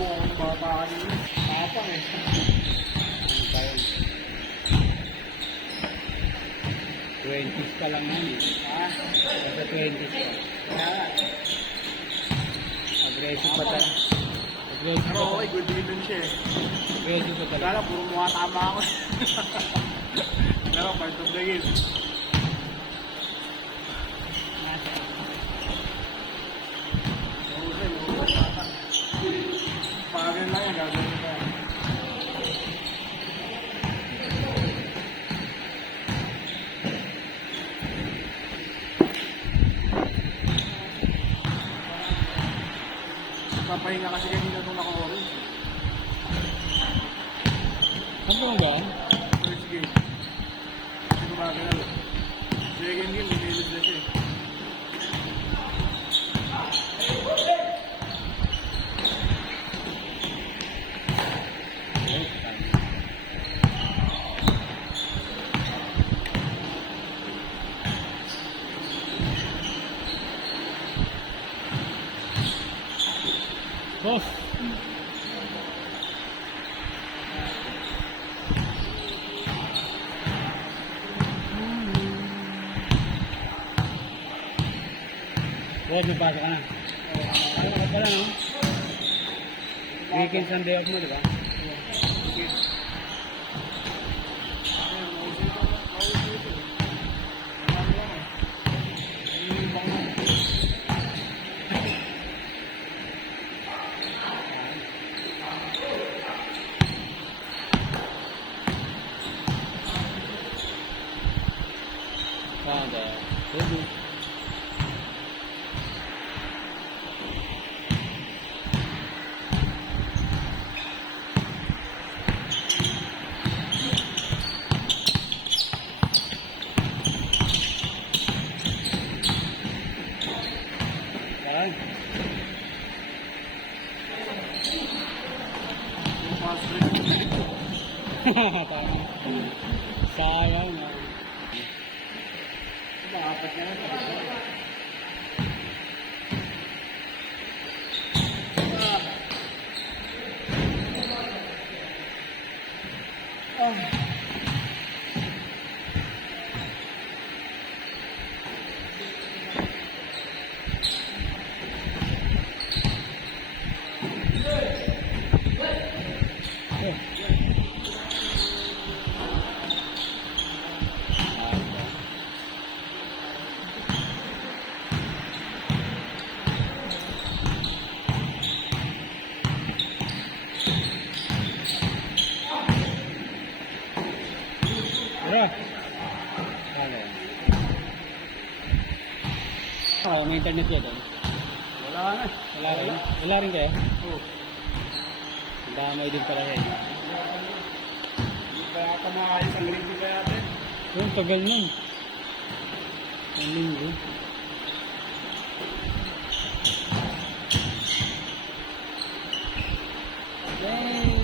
Susumbong akong bata kanina. Tapang eh. Ano pa yun? 20s pa lang yan eh. Ha? Nasa 20s pa. Kaya. Aggressive pa talaga. Aggressive Pero pa okay, talaga. good living siya eh. Aggressive pa talaga. Kala, puro mukha tama ako. Pero part of the game. Pagin lang yan, gagawin ka. Papahinga kasi kanina nung naka-orange. Ano ba? First game. Kasi kumagin na lang. Second game, lumilis na siya eh. Boss! Boss, napasok ka na. Ano ka pala, no? Weekend Sunday off mo, di ba? Thank you. Ayan. Sayang na. Dapat na yun. Tara. Oh, may internet ka doon? Wala na. Wala rin? Wala rin kayo? Oo. Damay din pala kayo. Hindi pa yata maayos ang linggo kaya natin. Yung tagal nun. Ang linggo. Dang!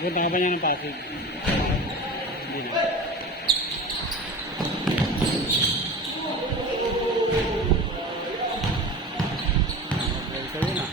Pupunta ka ba niya ng Pasig? Hindi na. Okay, so yun na.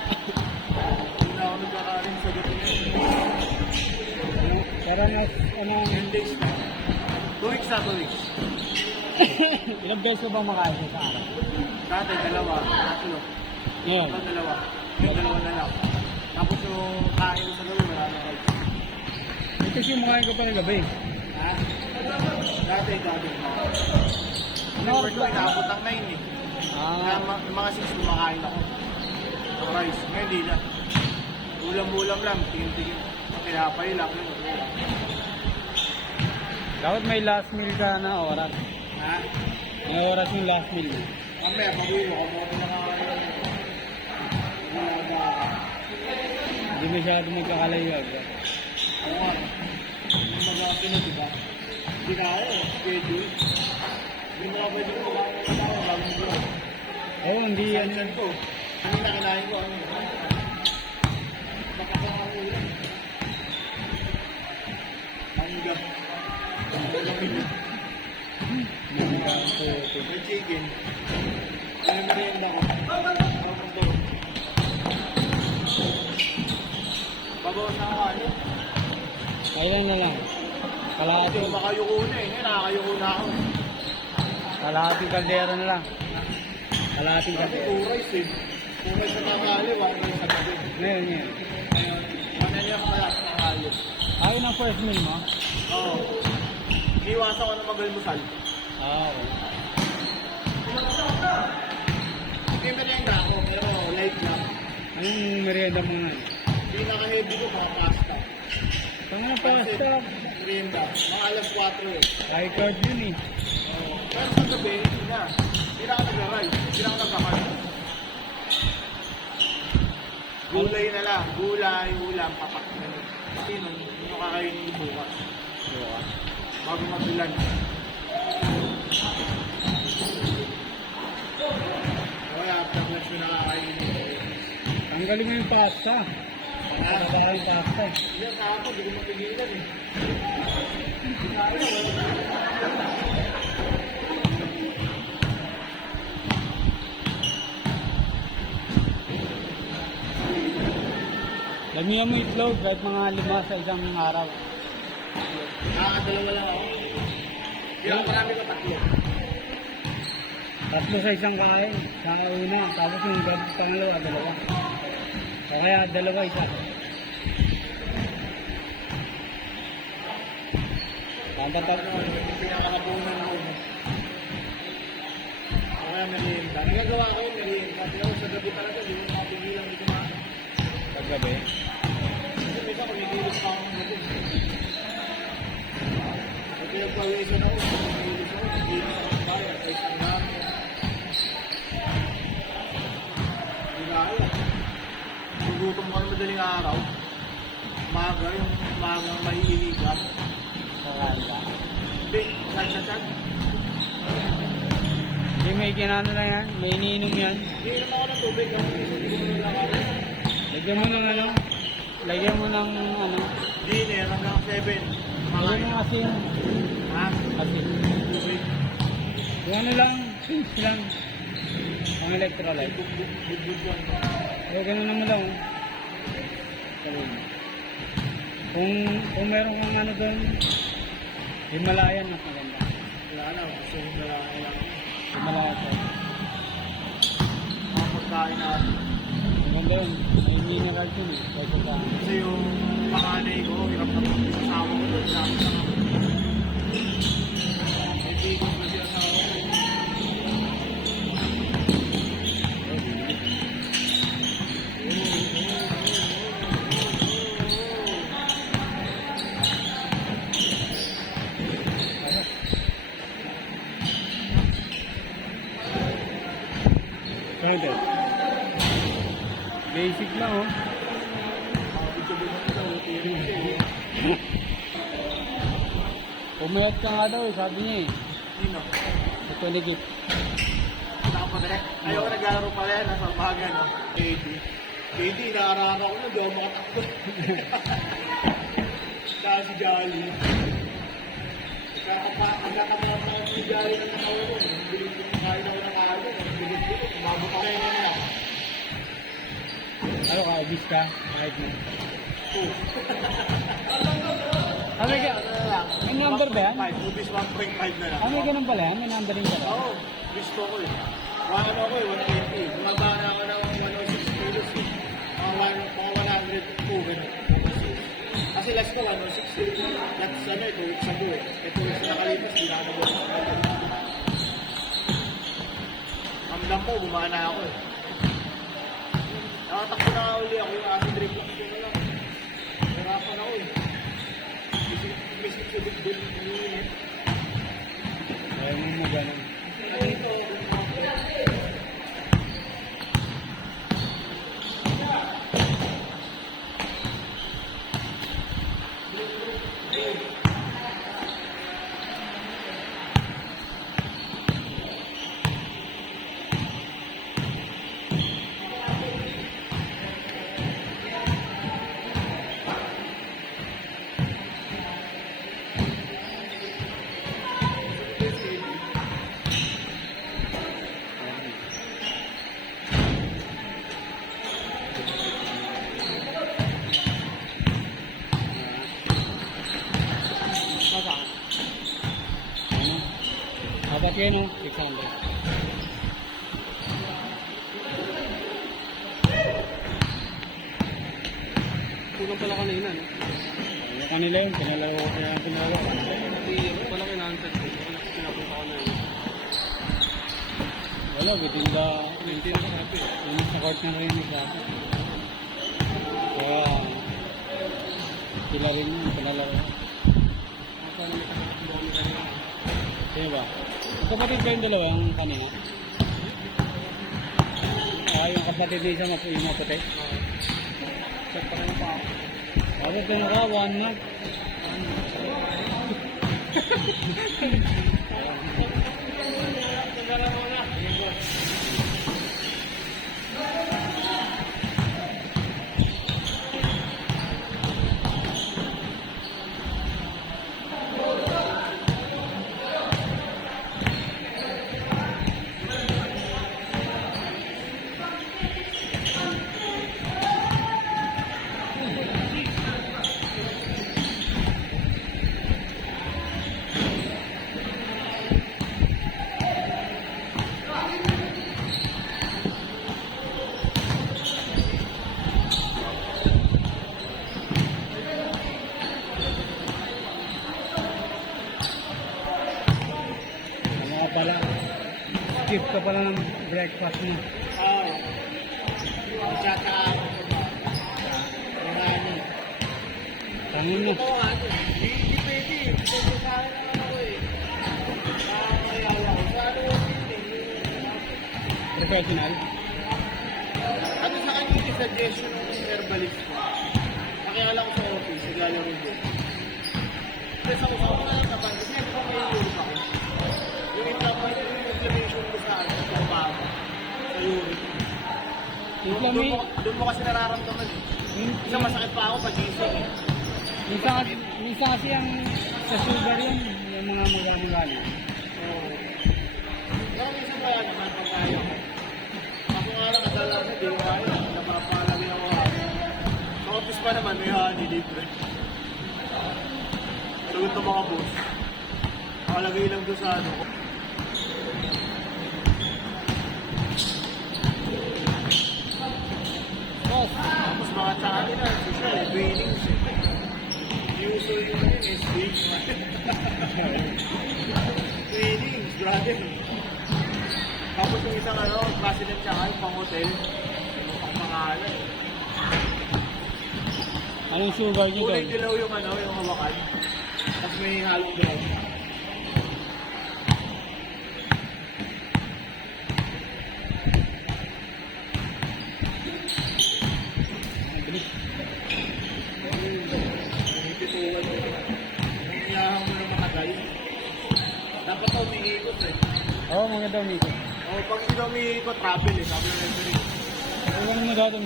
Hindi na ako nagkakaroon sa gabi ngayon. Parang ano, 10 days na. 2 weeks na, 2 weeks. ilang beses ka ba makain sa araw? Dati, 2, 3. Ngayon, Ito, 2. Yung 2 na lang. Tapos yung kain ko sa gabi, wala na kayo. ito siya makain ko pa ng gabi. Ha? Dati. Ano Yung oras work ko, ba? inaabot ng 9 eh. Kaya yung mga 6 kumakain ako. Ang rice. Ngayon, hindi na. Ulam-ulam lang, tingin-tingin. Pinapay lang. Dapat may last meal ka na oras. Ha? May oras yung last meal. Mamaya, pag-uwi ko, kung ano mga Hindi masyado magkakalayo. ano nga, yung mga diba? Hindi kaya, schedule. Hindi mo ka pwede kumakain ng tao, bagong buwan. Oo, hindi yan. Sansan ko. Hindi na kinain ko, ano? Baka sa mga ulan. Hanggang. May chicken. Ano merienda ko? Bakit to? Babawas na ako, ano? Kailan na lang? Kalahati. Hindi makayuko na eh. Ngayon, nakakayuko na ako. Kalahating kaldera na lang. Kalahating Kasi kaldera. 2 rice eh. 2 rice sa tanghali, 1 rice sa gabi. Ngayon, ngayon. Ngayon, 1 na yung kaya sa tanghali. Ayun ang first meal mo? Oo. Iiwasan ko na mag-almusal. Okay. May merienda ako, pero light lang. Anong merienda mo nga? Pinaka-heavy ko, mga pasta. Tama na pasta. Merienda. Mga alas 4 eh. High carb yun eh. Oo. Pero sa gabi, hindi na. Hindi na ako nag-rice. Hindi na ako nagkakain. Gulay na lang. Gulay, ulam, papak na lang. Kasi nun, yung kakainin ko bukas. Bago mag-ulan. Kaya after lunch mo nakakainin ko. Tanggalin mo yung pasta. Tanggalin yung pasta. Yan, kahapon, hindi ko mapigilan eh. Damihan mo itlog kahit mga 5 sa isang araw. Nakakadalawa lang ako. Kailangan marami ko 3. 3 sa isang kain. Sa una. Tapos yung pangalawa, 2. O kaya 2, 1. Tanda pa. Pinakahabunan mo. Okay, Kaya merienda. Nagagawa ko yung merienda. Pero sa gabi talaga, hindi mo mapigilan hindi kumain. Paggabi. Kasi minsan kumikilos pa ako ng gabi. Pag pinagpawisan ako, kumikilos ako, kumikilos ako ng bayan. Sa isang dami. Hindi na alam. Gugutom ka ng madaling araw. Umaga, yung umaga maiinig ka. Sakain ka. Hindi, chat. Hindi, may kinano lang yan. May iniinom yan. Hindi naman ako ng tubig. Hindi ko lang ako. Lagyan mo ng ano. Lagyan mo ng ano. Dinner hanggang 7. Lagyan mo asin. Ha? Asin. Tubig. Yung ano lang. Pinch lang. Ang electrolyte. Bugbog yan. So, ganun mo lang. Sabi mo. Kung meron kang ano doon, Himalayan mas maganda. Wala na. Gusto mo na lang. Himalayan pa. Mga pagkain natin. Maganda yun. May minerals yun eh. Kaya sa Kasi yung panganay ko, hirap na po yung asawa ko doon. Sabi sa mga. Hindi ko kasi asawa ko. Pwede. Basic lang oh. Umayat ka nga daw eh, sabi niya eh. Sino? Sa 20 gift. Nakapadirect. Ayaw ko naglalaro pa rin. Nasa umaga, no? KD. KD, nakarara ko na. Di ako makatakbo. Saka si Jolly. Nagkakamayan ako si Jolly ng nakawa ko. Bilis ko kain ako ng araw. Bilis. Umabot ako ngayon na. Ano ka, obis ka? Kahit mo. Oh. Ano ka? May number ba yan? 1.5. Ubis 1.5 na lang. May ganun pala yan? May numbering pala? Oo. Gusto ko eh. Ano ko eh, 180. Bumaba na ako ng 106 kilos eh. Mga 102 ganun. Kasi last ko 106 eh. That's ano eh, 2 weeks ago eh. Eh 2 weeks na nakalipas, hindi na ako nabot. Ramdam ko, bumaba na ako eh. Nakatakbo na nga uli ako yung acid reflux ko na lang. Hirapan ako eh. Bisip sa big-big. Ayaw mo ganun. Dapat yun o, 600. Kulang pala kanina, no? Ano kanila yun, pinalawa ko kaya ang pinalawa. Hindi, pala kinantat ko. Pinapunta ko na yun. Wala, within the... Hindi na happy. Yung sa court na rin sa akin. Kaya... Sila rin yun, pinalawa. Sino ba? Kapatid ba yung dalawa yung kanina? Yung kapatid niya yung maputi? Check pa rin pa ako. Tapos pinaka, 1 na. Skip ka pala ng breakfast mo. Oo. Tsaka ako ba? Marami. Tangon mo. Oo, ano? Hindi pwede. Pwede sa akin naman ako eh. Nakakayala ko. Sa ano yun eh. Professional. Ano sa kanya yung suggestion ng herbalist ko? Nakiala ko sa office, naglalaro ko. Kasi sa usaw ko na lang naman, kasi hindi ko may urine ako. Yung inflammation ko sa ano, sa baba, sa urine. Doon mo kasi nararamdaman eh. Isa masakit pa ako pag gising eh. Minsan kasi ang sa sugar yun, yung mga magali. Oo. Pero minsan kaya naman pag kaya ko. Ako nga lang kadalasan, di ko kaya. Naparapalagi ako ako. Sa office pa naman, may honey libre. Sagot ng mga boss. Nakalagay lang doon sa ano. Boss, Tapos mga tsaka na, social, trainings eh. Uso yung yun is big. Trainings, brother. Tapos yung isang ano, president tsaka yung pang hotel. Yung pang pangalan eh. anong sugar nyo Kulay doon? dilaw yung ano, yung hawakan. Tapos may halong brown. Mabilis. Pinipituan mo. Hiniyahan mo ng mga guys. Dapat daw umiikot eh. Oo, mga daw nito. O pag hindi daw umiikot, travel eh. Sabi ng referee. Huwag mo daw ito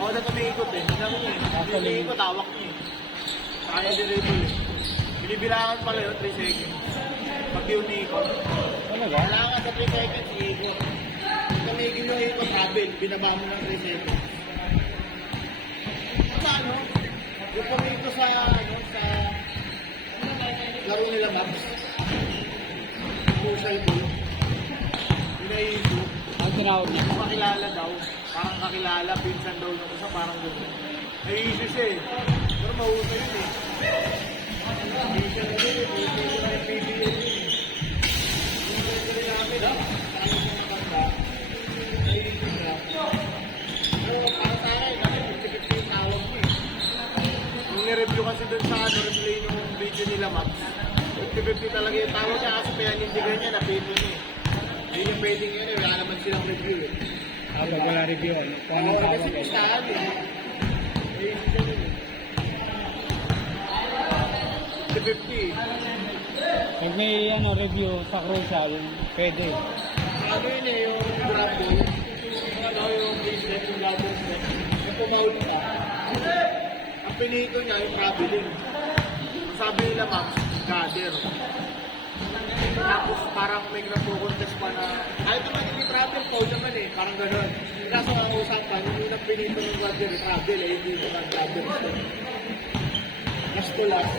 Oo, dapat umiikot eh. Hindi naman eh. Hindi umiikot, hawak niya eh. Kaya dribble eh. Binibilangan pala yun, 3 seconds. Pag di umiikot. Talaga? Kailangan sa 3 seconds, iikot. Pag tumigil yung ikot, travel. Binaba mo ng 3 seconds. Sa ano? Yung pumikot sa ano, sa laro nila Max. Pusal ball. Pinaikot. Ang tinawag niya. Makilala daw. Parang kakilala, pinsan daw nung isa, parang gano'n. Naiisip siya eh. Pero mahusay yun eh. Pinsan na yun eh. Pinsan na yung PBL yun eh. Yung pinsan namin ah. Kaya yung mga banda. Naiisip niya. Pero para sa akin, kasi 50-50 yung tawag mo eh. Nung nireview kasi dun sa ano, replay yung video nila Max. 50-50 talaga yung tawag niya kasi pinanindigan niya, napito niya eh. Hindi niya pwedeng yun eh, wala naman silang review eh. Pag wala review, kung anong Oo, tawag kasi eh. pustahan eh. Eh, ganun eh. 50-50. Pag may review sa crucial, pwede. Ano yun eh, yung grabo, yung ano, yung bracelet, yung grabo set, yung pumaul ka. Ang pinito niya, yung traveling. Sabi nila, Max, gather. Tapos parang may nagpo-contest pa na, kahit naman hindi travel, po naman eh, parang gano'n. Kaso ang usapan, yung unang pinito ng gather, travel eh, hindi naman gather. Last to last.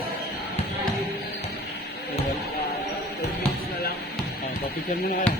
Well, 10 minutes na lang. papicture mo na kayo.